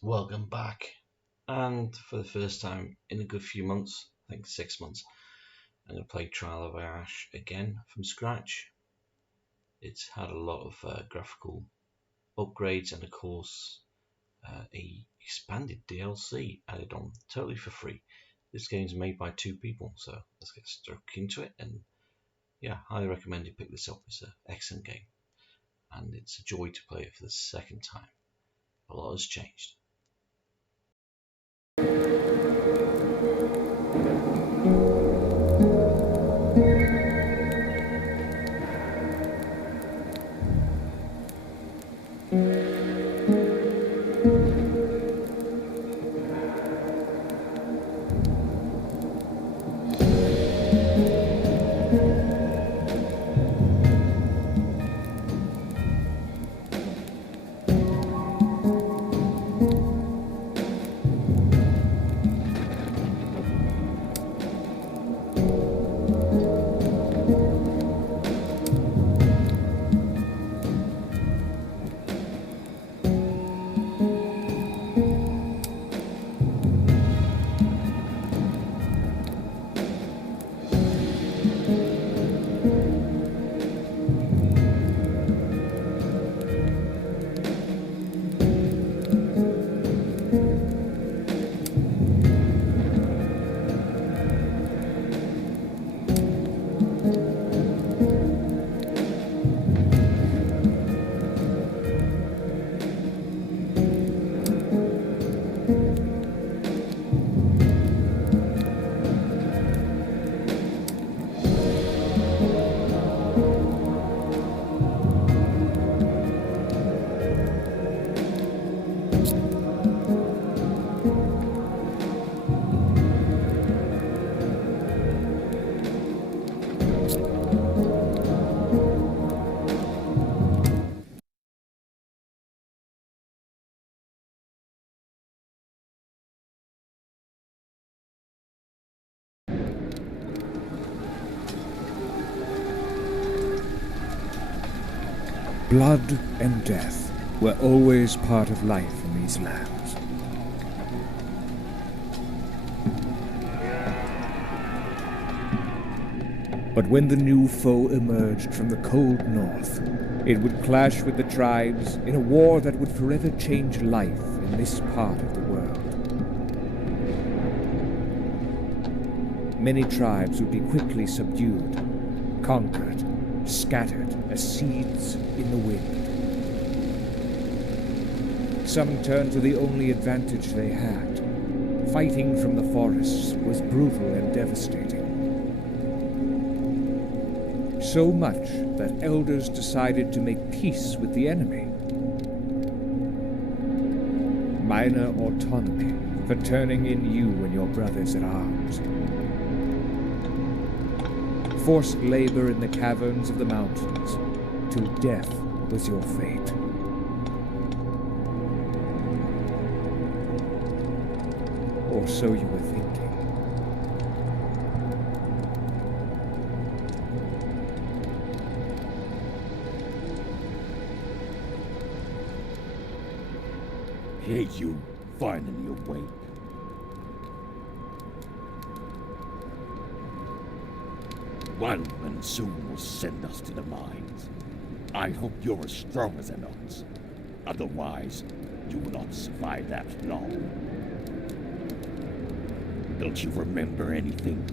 Welcome back. And for the first time in a good few months, I think 6 months, I'm going to play Trial of Ayash again from scratch. It's had a lot of graphical upgrades and, of course, a expanded DLC added on totally for free. This game's made by two people, so let's get stuck into it. And yeah, highly recommend you pick this up. It's an excellent game, and it's a joy to play it for the second time. A lot has changed. Blood and death were always part of life in these lands. But when the new foe emerged from the cold north, it would clash with the tribes in a war that would forever change life in this part of the world. Many tribes would be quickly subdued, conquered, scattered as seeds in the wind. Some turned to the only advantage they had. Fighting from the forests was brutal and devastating. So much that elders decided to make peace with the enemy. Minor autonomy for turning in you and your brothers at arms. Forced labor in the caverns of the mountains, till death was your fate. Or so you were thinking. Hey, you, finally awake. One monsoon will send us to the mines. I hope you're as strong as an ox. Otherwise, you will not survive that long. Don't you remember anything?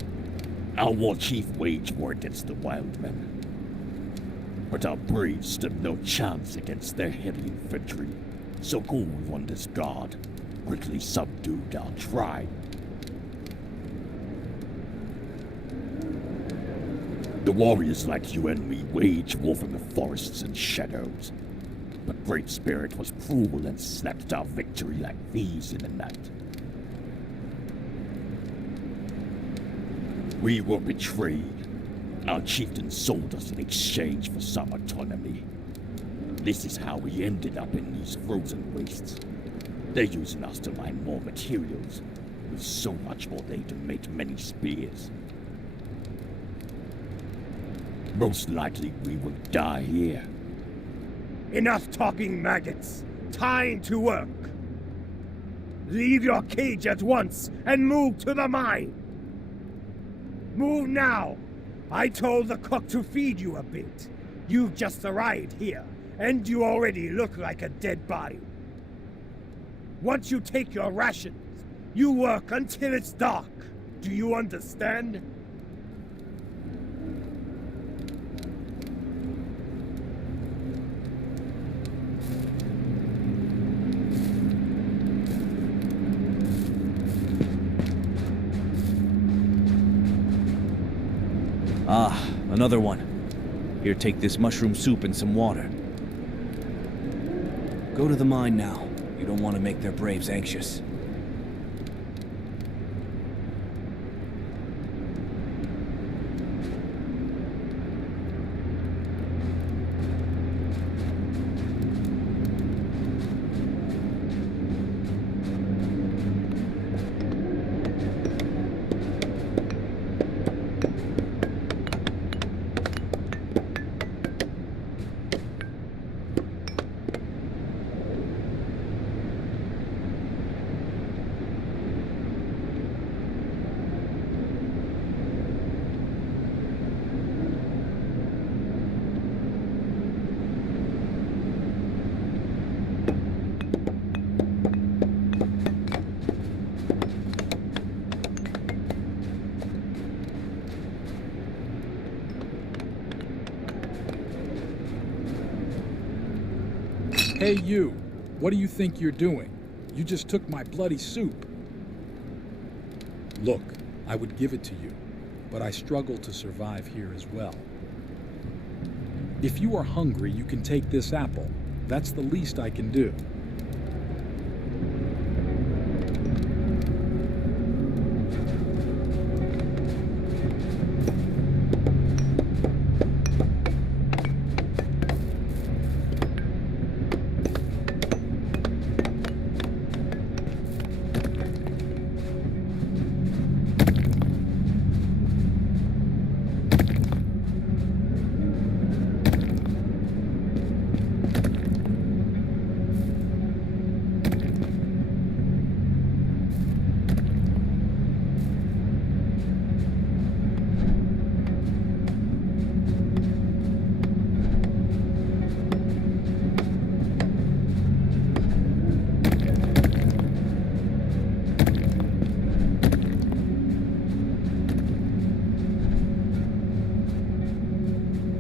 Our war chief waged war against the wild men. But our braves stood no chance against their heavy infantry. So Gould on this guard quickly subdued our tribe. The warriors like you and me wage war from the forests and shadows. But Great Spirit was cruel and snapped our victory like thieves in the night. We were betrayed. Our chieftain sold us in exchange for some autonomy. This is how we ended up in these frozen wastes. They're using us to mine more materials, with so much more they to make many spears. Most likely we will die here. Enough talking, maggots! Time to work! Leave your cage at once and move to the mine! Move now! I told the cook to feed you a bit. You've just arrived here, and you already look like a dead body. Once you take your rations, you work until it's dark. Do you understand? Ah, another one. Here, take this mushroom soup and some water. Go to the mine now. You don't want to make their braves anxious. Hey you, what do you think you're doing? You just took my bloody soup. Look, I would give it to you, but I struggle to survive here as well. If you are hungry, you can take this apple. That's the least I can do.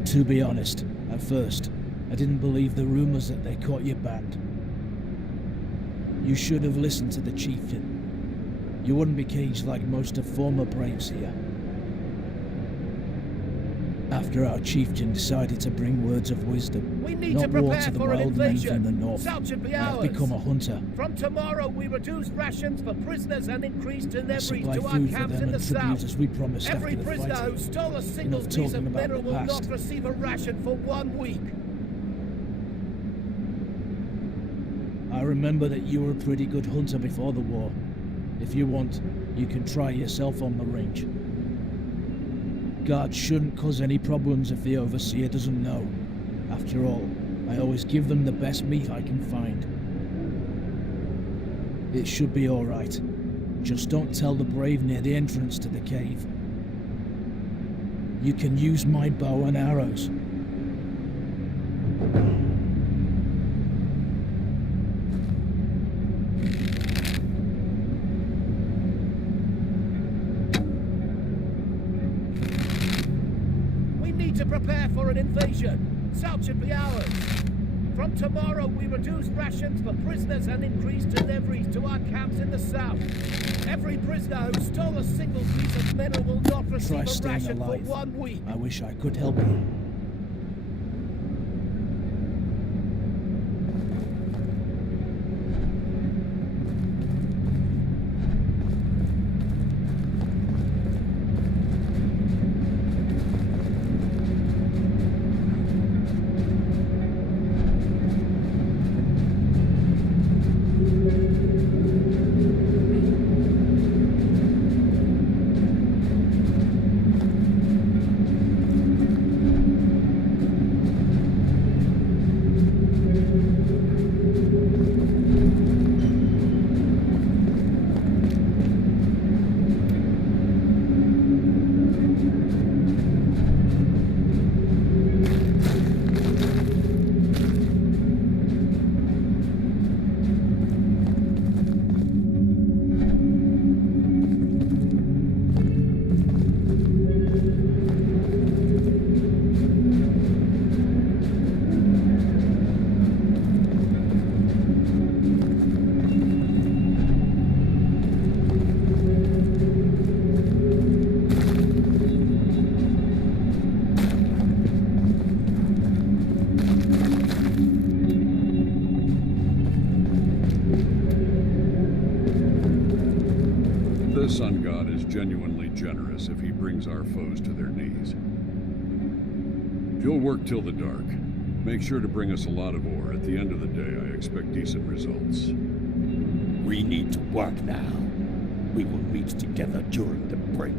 To be honest, at first, I didn't believe the rumors that they caught your band. You should have listened to the chieftain. You wouldn't be caged like most of former braves here. After our chieftain decided to bring words of wisdom, We need not to war prepare to the for an wild men invasion. from the north, South should be I've ours. become a hunter. From tomorrow, we reduce rations for prisoners and increase deliveries Supply to our food for camps them in the and tribute south. as we promised Every after the prisoner fighting. who stole a single Enough piece talking of about mineral the will past. not receive a ration for 1 week. I remember that you were a pretty good hunter before the war. If you want, you can try yourself on the range. Guards shouldn't cause any problems if the overseer doesn't know. After all, I always give them the best meat I can find. It should be alright. Just don't tell the brave near the entrance to the cave. You can use my bow and arrows. We need to prepare for an invasion. South should be ours. From tomorrow, we reduce rations for prisoners and increase deliveries to our camps in the south. Every prisoner who stole a single piece of mineral will not receive Try a staying ration for alive. 1 week. I wish I could help you. the sun god is genuinely generous if he brings our foes to their knees. If you'll work till the dark, make sure to bring us a lot of ore. At the end of the day, I expect decent results. We need to work now. We will meet together during the break.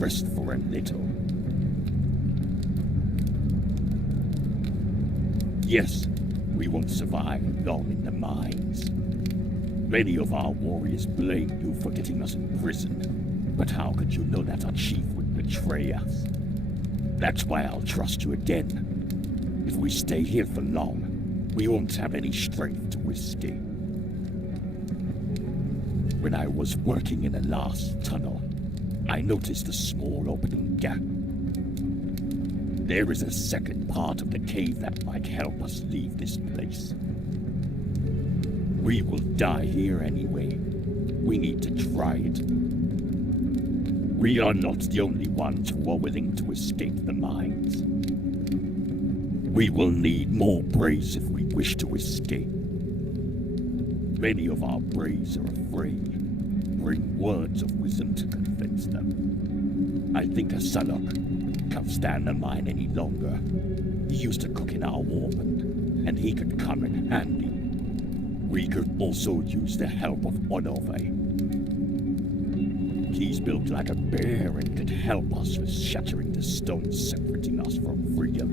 Rest for a little. Yes, we won't survive long in the mines. Many of our warriors blame you for getting us in prison, but how could you know that our chief would betray us? That's why I'll trust you again. If we stay here for long, we won't have any strength to escape. When I was working in the last tunnel, I noticed a small opening gap. There is a second part of the cave that might help us leave this place. We will die here anyway. We need to try it. We are not the only ones who are willing to escape the mines. We will need more braves if we wish to escape. Many of our braves are afraid. Bring words of wisdom to convince them. I think a Sanok can't stand the mine any longer. He used to cook in our warpen, and he could come in handy. We could also use the help of Onove. He's built like a bear and could help us with shattering the stones separating us from freedom.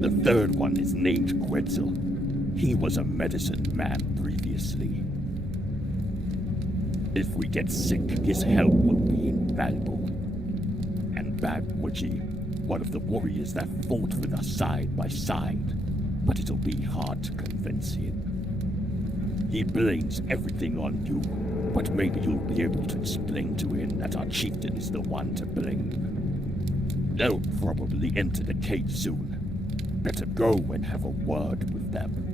The third one is named Quetzal. He was a medicine man previously. If we get sick, his help will be invaluable. And Bad Wuji, one of the warriors that fought with us side by side, but it'll be hard to convince him. He blames everything on you, but maybe you'll be able to explain to him that our chieftain is the one to blame. They'll probably enter the cave soon. Better go and have a word with them.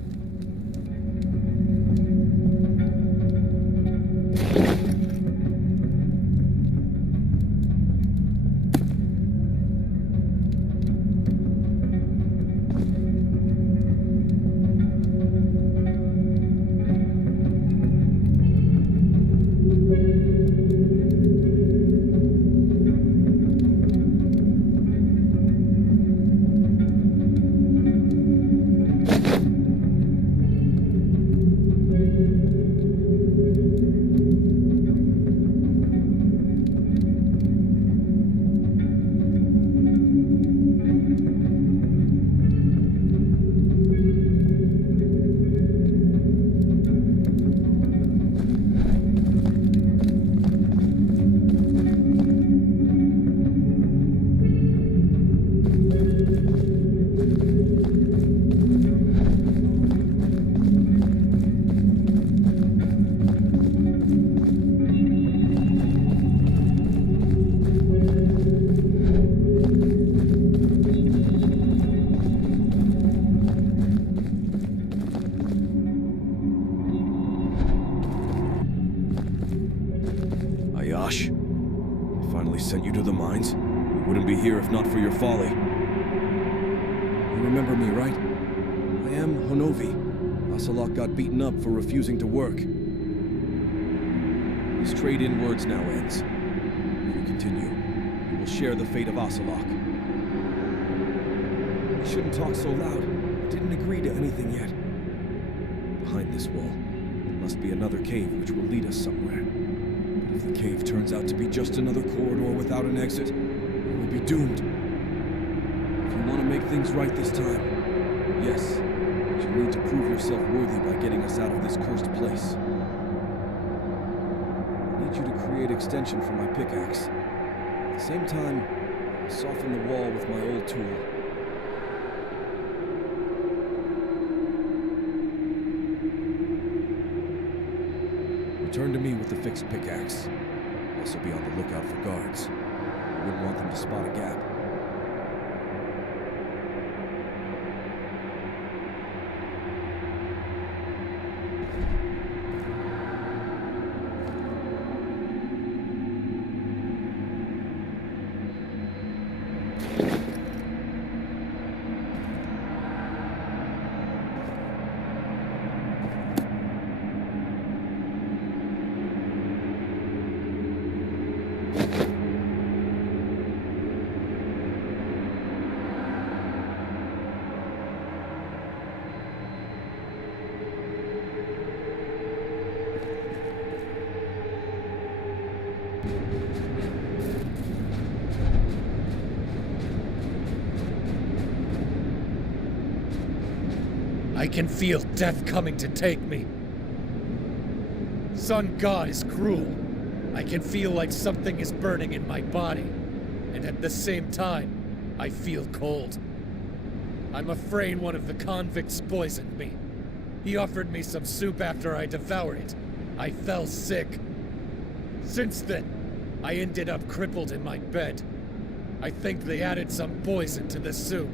Hush! They finally sent you to the mines? You wouldn't be here if not for your folly. You remember me, right? I am Honovi. Ocelot got beaten up for refusing to work. This trade-in words now ends. If we continue, we will share the fate of Ocelot. You shouldn't talk so loud. I didn't agree to anything yet. Behind this wall, there must be another cave which will lead us somewhere. But if the cave turns out to be just another corridor without an exit, we will be doomed. If you want to make things right this time, yes, you need to prove yourself worthy by getting us out of this cursed place. I need you to create extension for my pickaxe. At the same time, I'll soften the wall with my old tool. Return to me with the fixed pickaxe. Also be on the lookout for guards. I wouldn't want them to spot a gap. I can feel death coming to take me. Sun God is cruel. I can feel like something is burning in my body. And at the same time, I feel cold. I'm afraid one of the convicts poisoned me. He offered me some soup after I devoured it. I fell sick. Since then, I ended up crippled in my bed. I think they added some poison to the soup.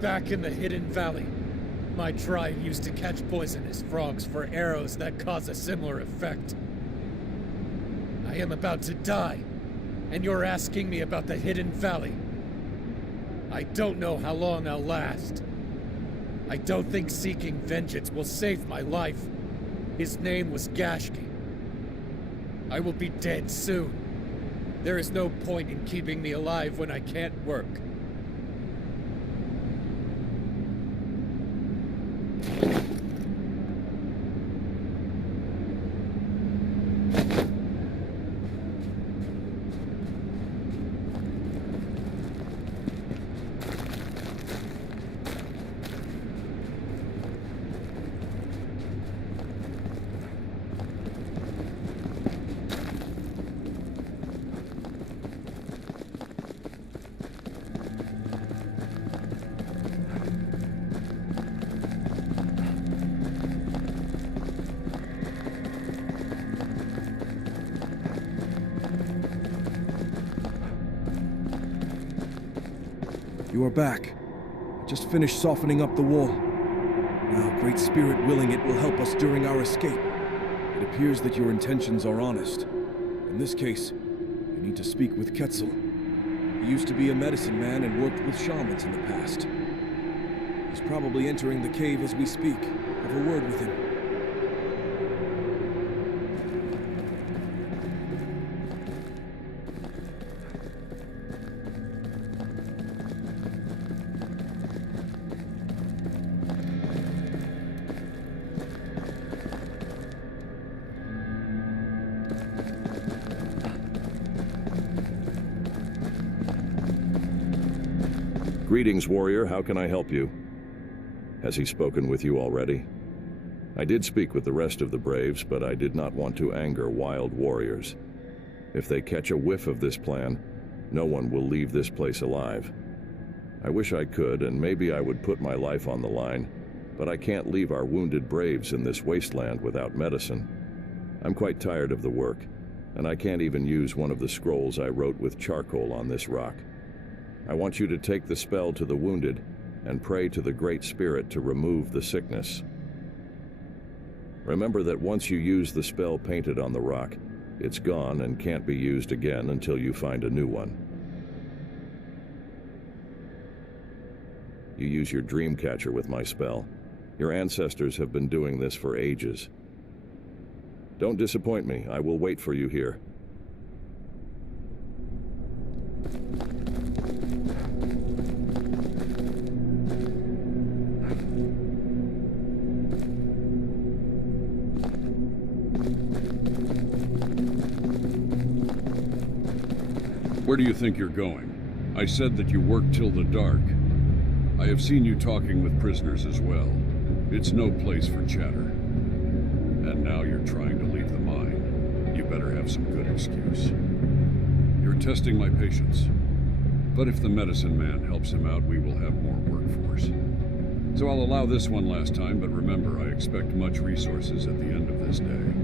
Back in the Hidden Valley, my tribe used to catch poisonous frogs for arrows that cause a similar effect. I am about to die, and you're asking me about the Hidden Valley. I don't know how long I'll last. I don't think seeking vengeance will save my life. His name was Gashki. I will be dead soon. There is no point in keeping me alive when I can't work. You are back. I just finished softening up the wall. Now, Great Spirit willing, it will help us during our escape. It appears that your intentions are honest. In this case, you need to speak with Quetzal. He used to be a medicine man and worked with shamans in the past. He's probably entering the cave as we speak. Have a word with him. Greetings, warrior. How can I help you? Has he spoken with you already? I did speak with the rest of the braves, but I did not want to anger wild warriors. If they catch a whiff of this plan, no one will leave this place alive. I wish I could, and maybe I would put my life on the line, but I can't leave our wounded braves in this wasteland without medicine. I'm quite tired of the work, and I can't even use one of the scrolls I wrote with charcoal on this rock. I want you to take the spell to the wounded and pray to the Great Spirit to remove the sickness. Remember that once you use the spell painted on the rock, It's gone and can't be used again until you find a new one. You use your dream catcher with my spell. Your ancestors have been doing this for ages. Don't disappoint me. I will wait for you here. Where do you think you're going? I said that you work till the dark. I have seen you talking with prisoners as well. It's no place for chatter. And now you're trying to leave the mine. You better have some good excuse. You're testing my patience. But if the medicine man helps him out, we will have more workforce. So I'll allow this one last time, but remember, I expect much resources at the end of this day.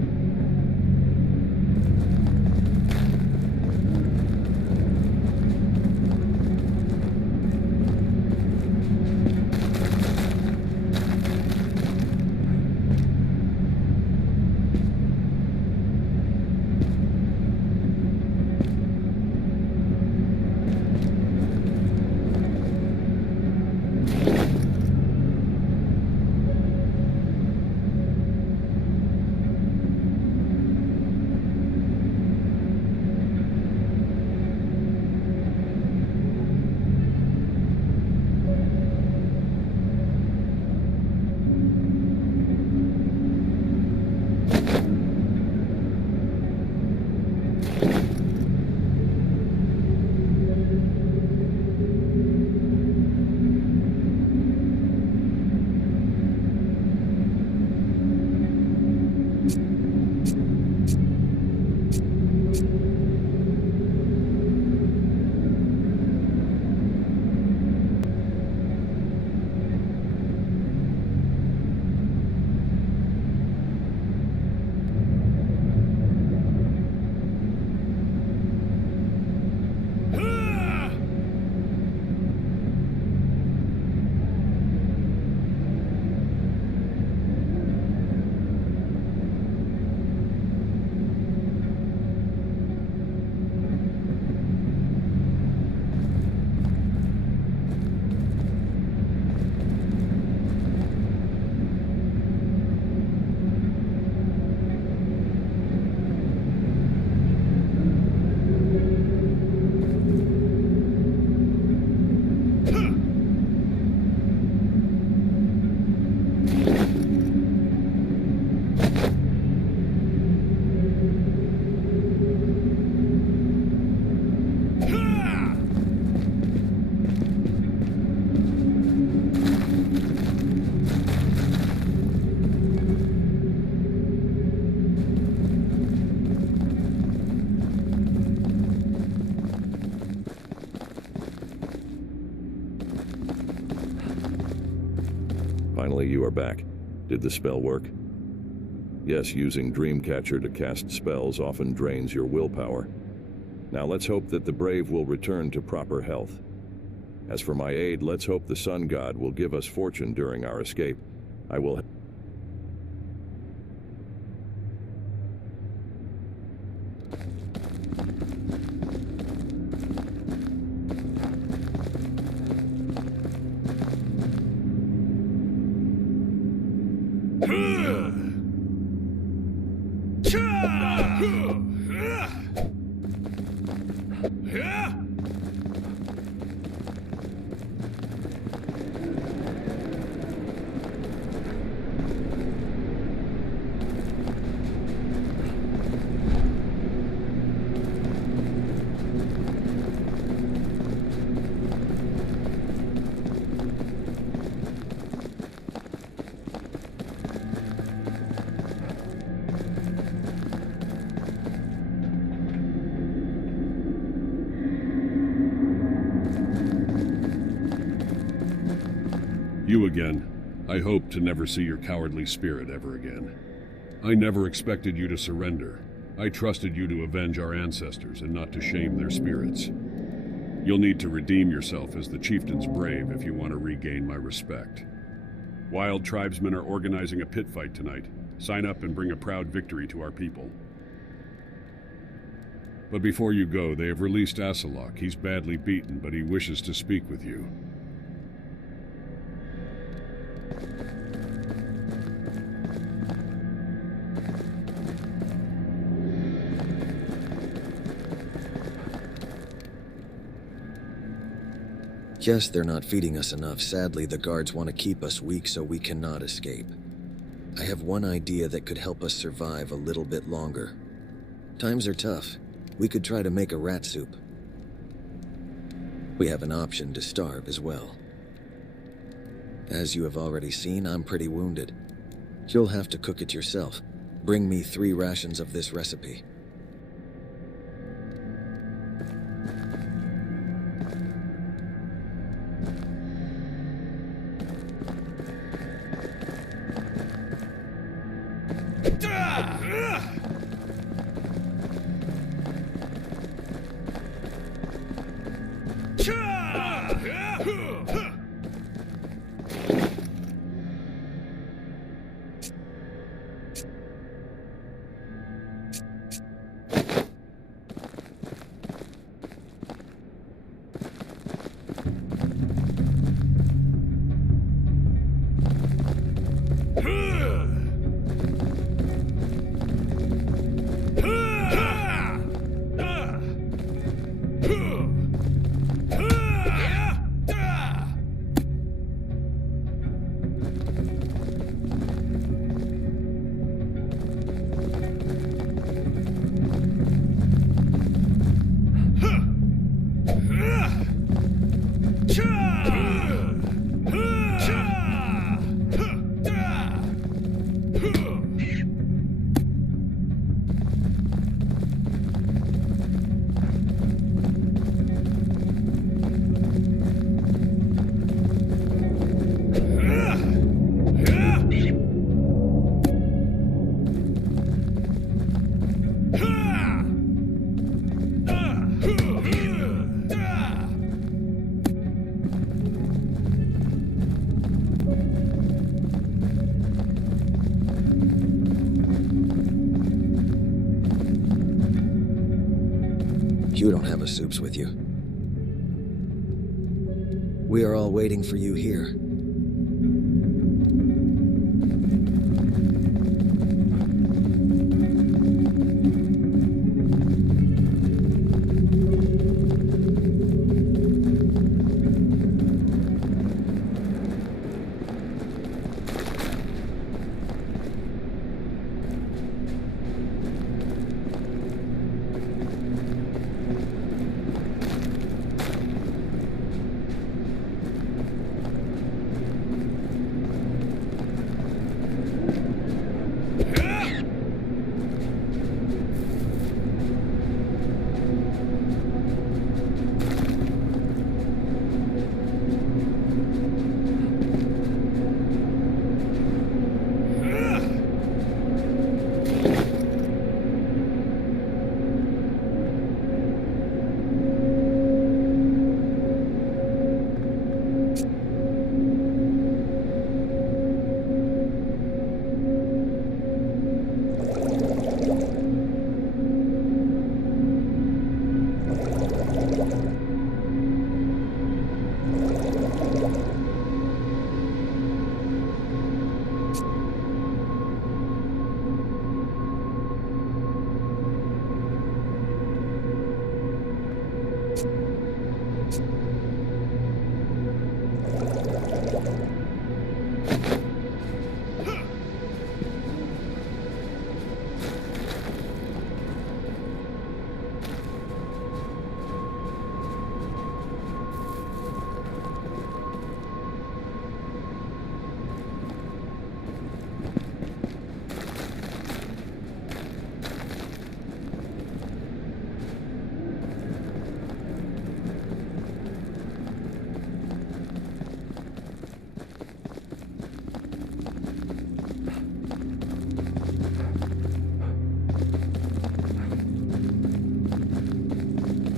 Finally, you are back. Did the spell work? Yes, using Dreamcatcher to cast spells often drains your willpower. Now let's hope that the brave will return to proper health. As for my aid, let's hope the Sun God will give us fortune during our escape. I will... You again. I hope to never see your cowardly spirit ever again. I never expected you to surrender. I trusted you to avenge our ancestors and not to shame their spirits. You'll need to redeem yourself as the chieftain's brave if you want to regain my respect. Wild tribesmen are organizing a pit fight tonight. Sign up and bring a proud victory to our people. But before you go, they have released Asalok. He's badly beaten, but he wishes to speak with you. Yes, they're not feeding us enough. Sadly, the guards want to keep us weak so we cannot escape. I have one idea that could help us survive a little bit longer. Times are tough. We could try to make a rat soup. We have an option to starve as well. As you have already seen, I'm pretty wounded. You'll have to cook it yourself. Bring me 3 rations of this recipe. You don't have a soups with you. We are all waiting for you here.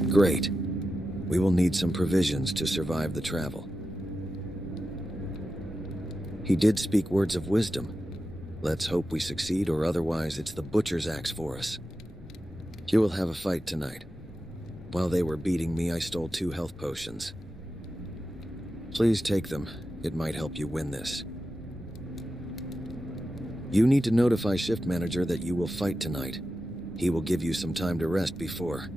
Great. We will need some provisions to survive the travel. He did speak words of wisdom. Let's hope we succeed, or otherwise it's the butcher's axe for us. You will have a fight tonight. While they were beating me, I stole 2 health potions. Please take them. It might help you win this. You need to notify Shift Manager that you will fight tonight. He will give you some time to rest before.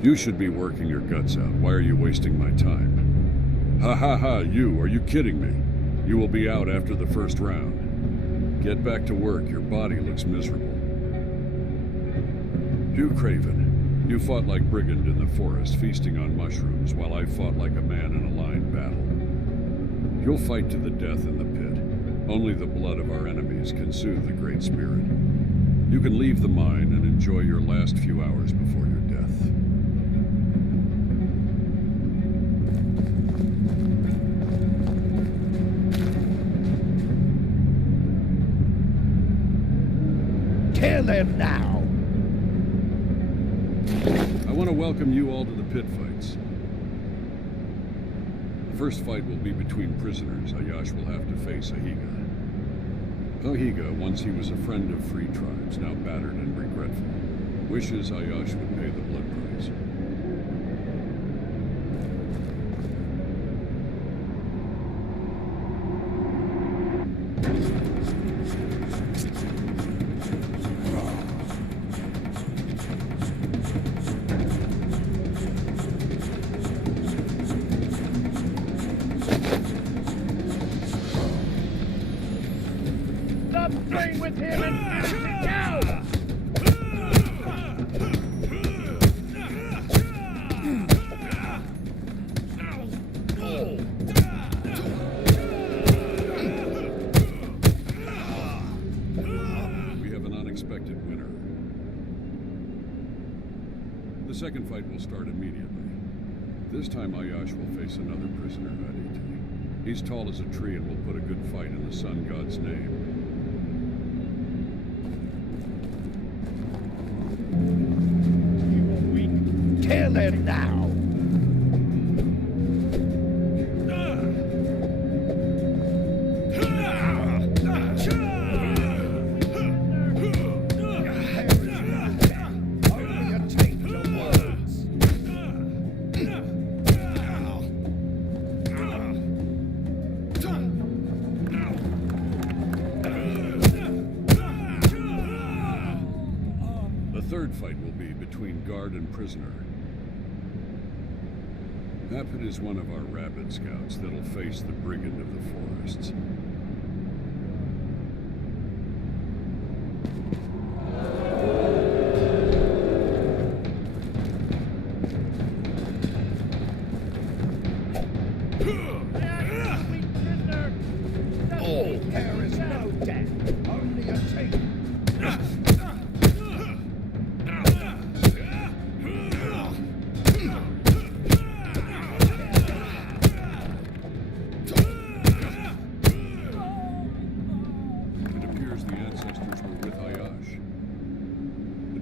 You should be working your guts out. Why are you wasting my time? Ha ha ha, you! Are you kidding me? You will be out after the first round. Get back to work. Your body looks miserable. You, Craven. You fought like brigand in the forest, feasting on mushrooms, while I fought like a man in a line battle. You'll fight to the death in the pit. Only the blood of our enemies can soothe the Great Spirit. You can leave the mine and enjoy your last few hours before your death. Kill him now! I want to welcome you all to the pit fights. The first fight will be between prisoners. Ayash will have to face Ahiga. Ahiga, once he was a friend of free tribes, now battered and regretful, wishes Ayash would pay the blood price. Playing with him and sit down! We have an unexpected winner. The second fight will start immediately. This time Ayash will face another prisoner, Aditi. He's tall as a tree and will put a good fight in the Sun God's name. Kill him now! Only a taint of words. The third fight will be between guard and prisoner. Happet is one of our rabid scouts that'll face the brigand of the forests. There is no death, only a taint.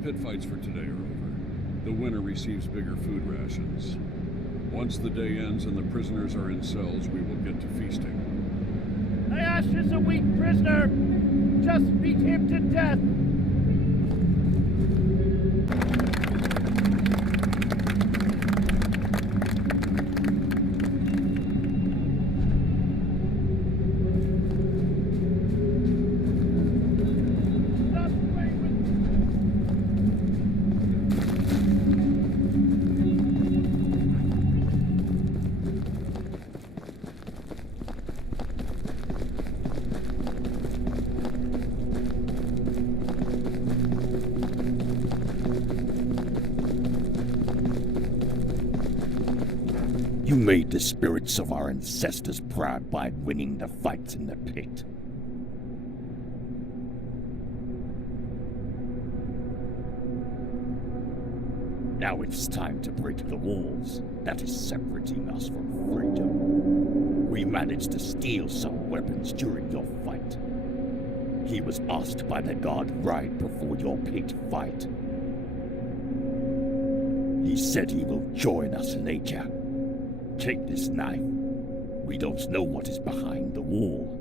Pit fights for today are over. The winner receives bigger food rations. Once the day ends and the prisoners are in cells, we will get to feasting. Ayash is a weak prisoner. Just beat him to death. You made the spirits of our ancestors proud by winning the fights in the pit. Now it's time to break the walls that is separating us from freedom. We managed to steal some weapons during your fight. He was asked by the god right before your pit fight. He said he will join us later. Take this knife. We don't know what is behind the wall.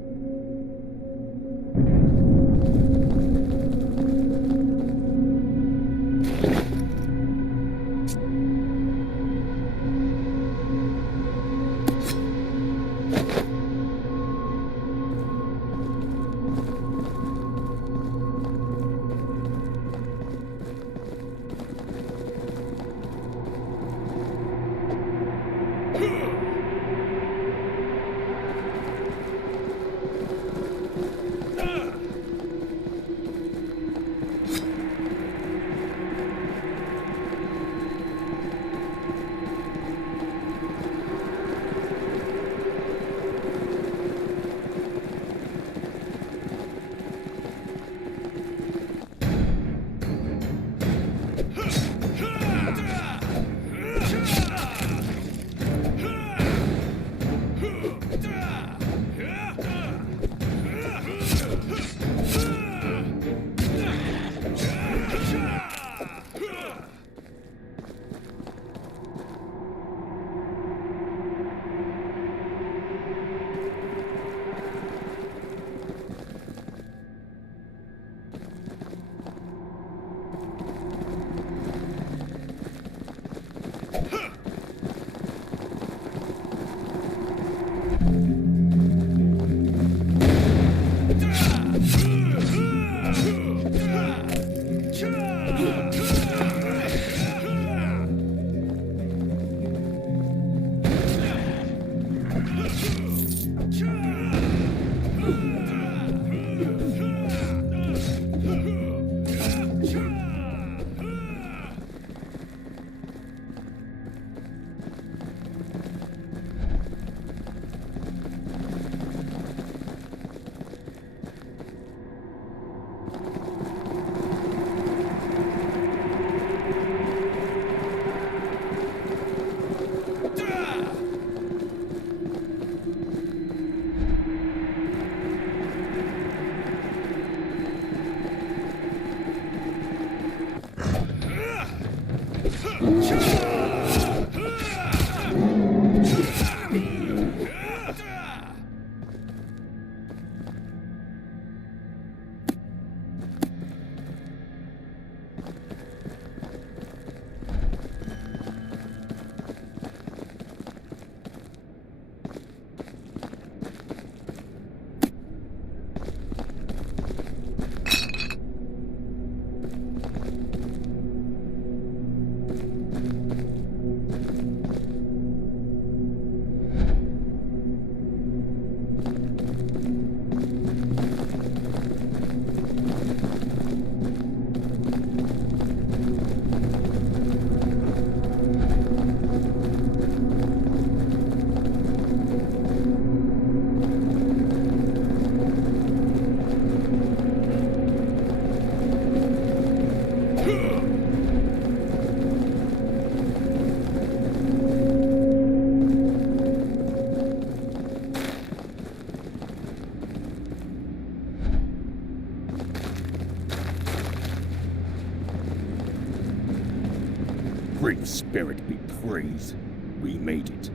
Great Spirit be praised. We made it.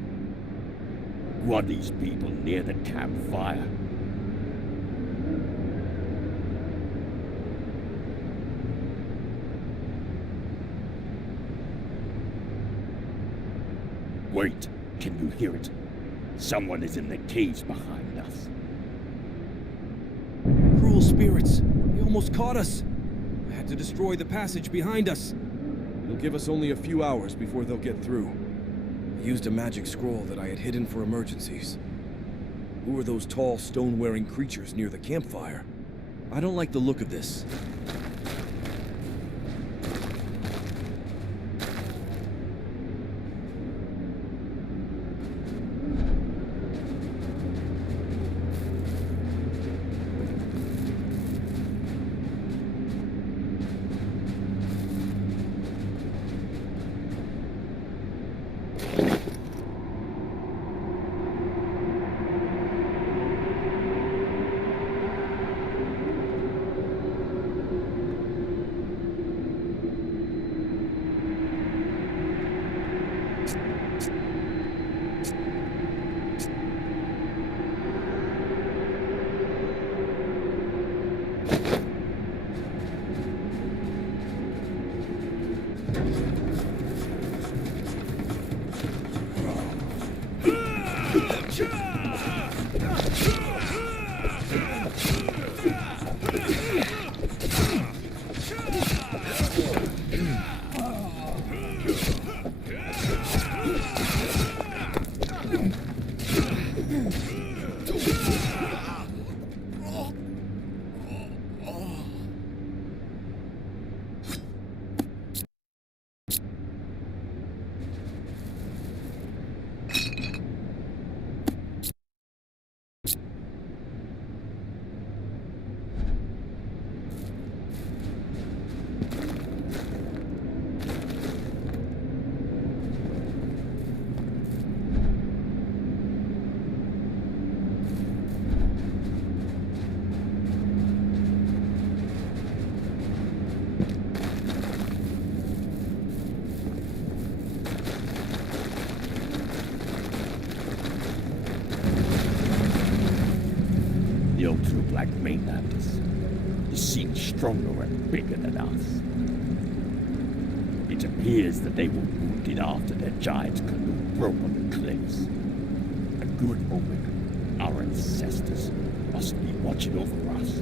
Who are these people near the campfire? Wait, can you hear it? Someone is in the caves behind us. Cruel spirits! They almost caught us! I had to destroy the passage behind us. It'll give us only a few hours before they'll get through. I used a magic scroll that I had hidden for emergencies. Who are those tall, stone-wearing creatures near the campfire? I don't like the look of this. like mainlanders. They seem stronger and bigger than us. It appears that they were wounded after their giant canoe broke on the cliffs. A good omen. Our ancestors must be watching over us.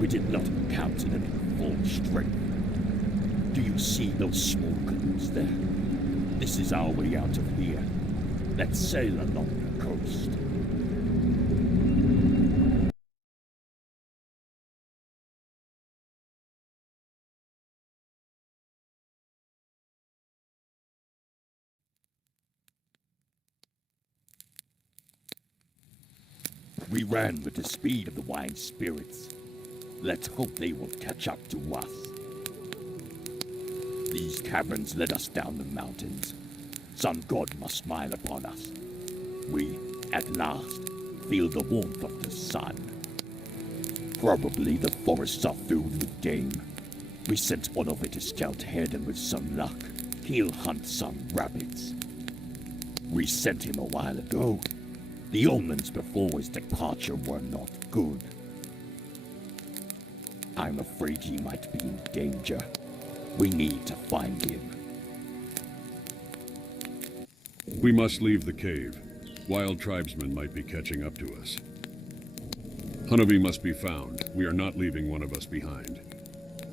We did not encounter them in full strength. Do you see those small canoes there? This is our way out of here. Let's sail along the coast. We ran with the speed of the wine spirits. Let's hope they will catch up to us. These caverns led us down the mountains. Sun God must smile upon us. We, at last, feel the warmth of the sun. Probably the forests are filled with game. We sent one over to scout ahead, and with some luck, he'll hunt some rabbits. We sent him a while ago. The omens before his departure were not good. I'm afraid he might be in danger. We need to find him. We must leave the cave. Wild tribesmen might be catching up to us. Hanabi must be found. We are not leaving one of us behind.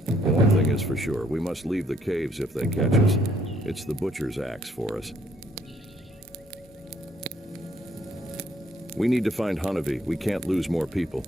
One thing is for sure, we must leave the caves if they catch us. It's the butcher's axe for us. We need to find Hanabi. We can't lose more people.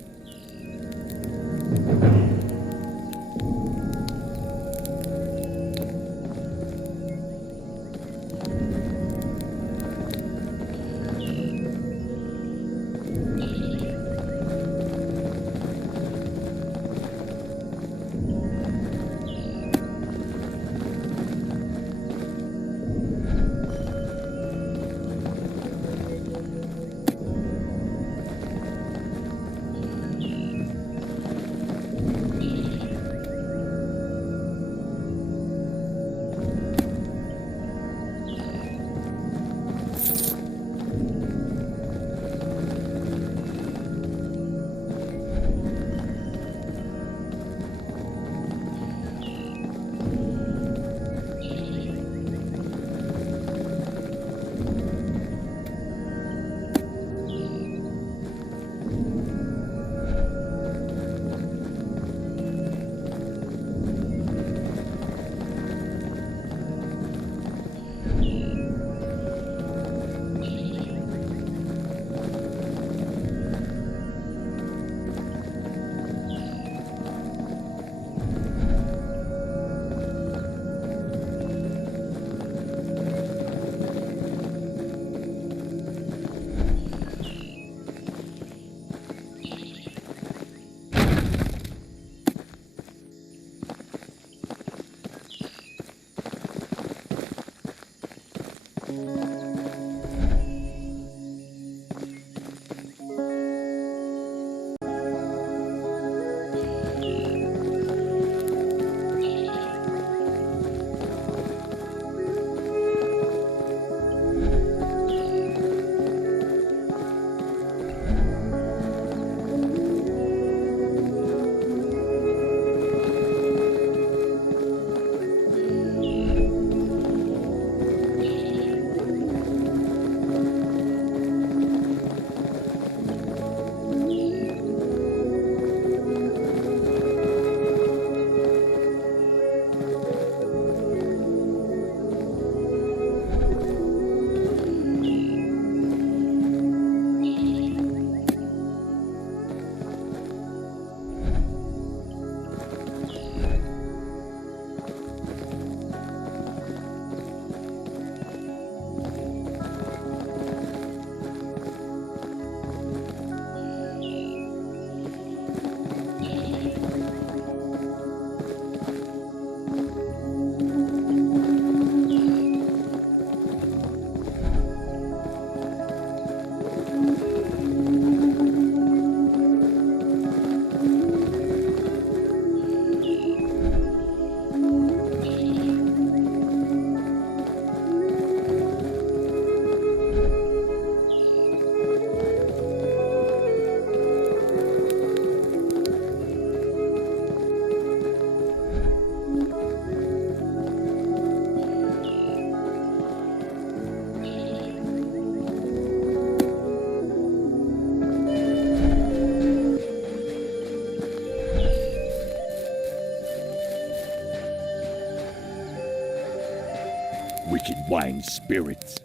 Wicked wine spirits.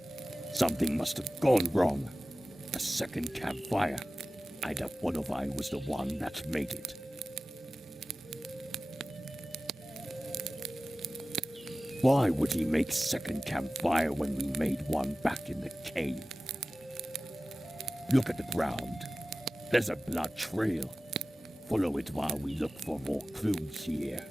Something must have gone wrong. A second campfire. Either one of I was the one that made it. Why would he make second campfire when we made one back in the cave? Look at the ground. There's a blood trail. Follow it while we look for more clues here.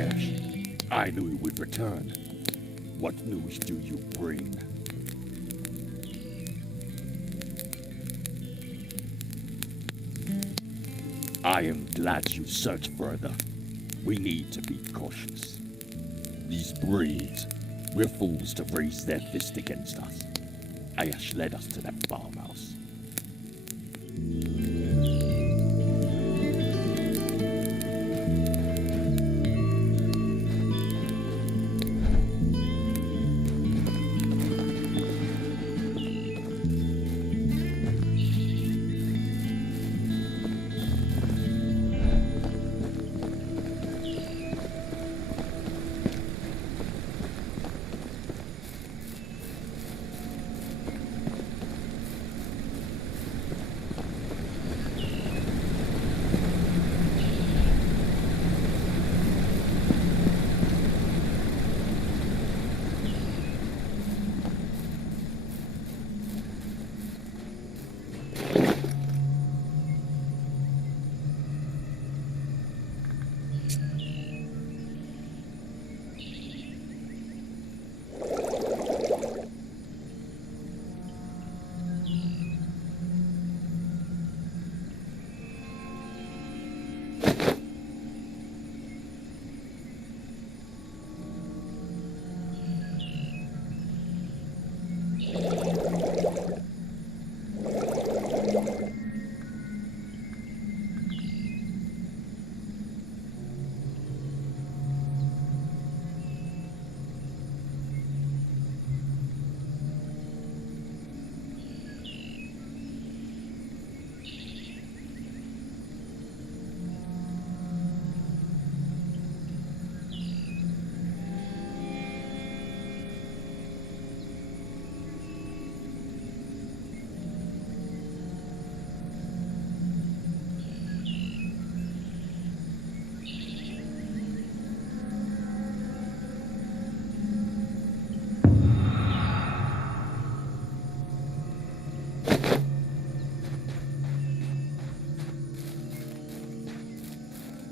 Ayash, I knew you would return. What news do you bring? I am glad you searched further. We need to be cautious. These breeds, we're fools to raise their fist against us. Ayash led us to that farm.